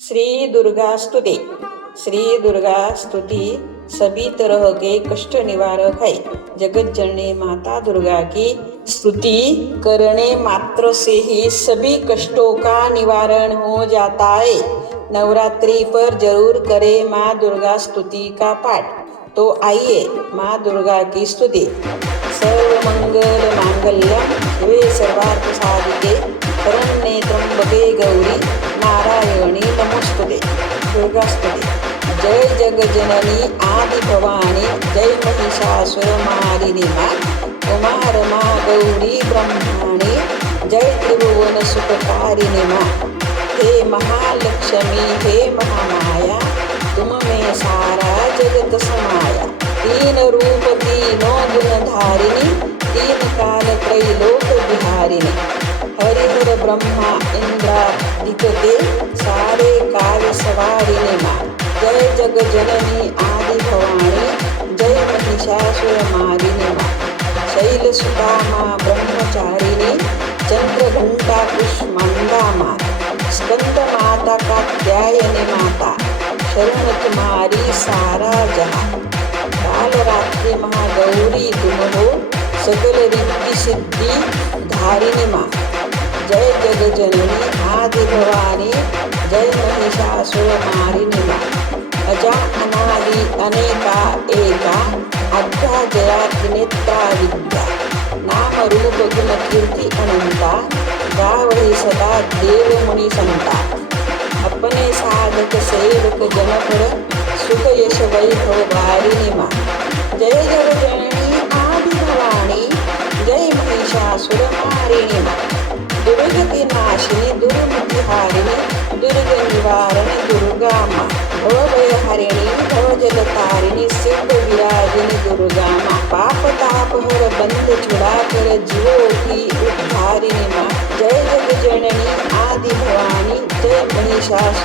श्री दुर्गा स्तुति। श्री दुर्गा स्तुति सभी तरह के कष्ट निवारक है। जगत जननी माता दुर्गा की स्तुति करने मात्र से ही सभी कष्टों का निवारण हो जाता है। नवरात्रि पर जरूर करें माँ दुर्गा स्तुति का पाठ। तो आइए माँ दुर्गा की स्तुति। सर्वमंगल मांगल्यम शिवे सर्वार्थ साधिके शरण्ये त्र्यंबके गौरी नारायणी नमोस्तुते। दुर्गा स्तुति। जय जग जननी आदि भवानी जय महिषासुरमारिणी माँ उमा रमा गौरी ब्रह्माणी जय त्रिभुवन सुखकारिणी माँ। हे महालक्ष्मी हे महामाया तुम में सारा जगत समाया। तीन रूप तीनों गुण धारिणी तीन काल त्रैलोक विहारिणी। हरिहर ब्रह्मा इंद्रादिकते सारे काल सवारिणी माँ। जय जग जननी आदि भवानी जय महिषासुरमारिणी माँ। शैल सुता माँ ब्रह्मचारिणी चंद्रघंटा कुष्मांडा माँ। स्कंद माता कात्यायनी माता शरण तुम्हारी सारा जहाँ। काल रात्रि महागौरी तुम हो सकल रिद्धि सिद्धि धारिणी माँ। जय जग जननी आदि भवानी जय महिषासुरमारिणी माँ। अजा अनादि अनेका एका आद्या जया त्रिनेत्रा विद्या। नाम रूप गुण कीर्ति अनंता गावहि सदा देव मुनि संता। अपने साधक सेवक जन पर सुख यश वैभव वारिणी माँ। जय जग जननी आदि भवानी जय महिषासुरमारिणी माँ। दुर्गति नाशिनी दुर्मति हारिणी दुर्ग निवारणी दुर्गा माँ। भवभयहरिणी भवजलतारिणी सिद्ध विराजिनी दुर्गा माँ। पाप ताप हर बंध छुड़ा कर जीवों की उद्धारिणी माँ। जय जग जननी आदि भवानी जय महिषासुर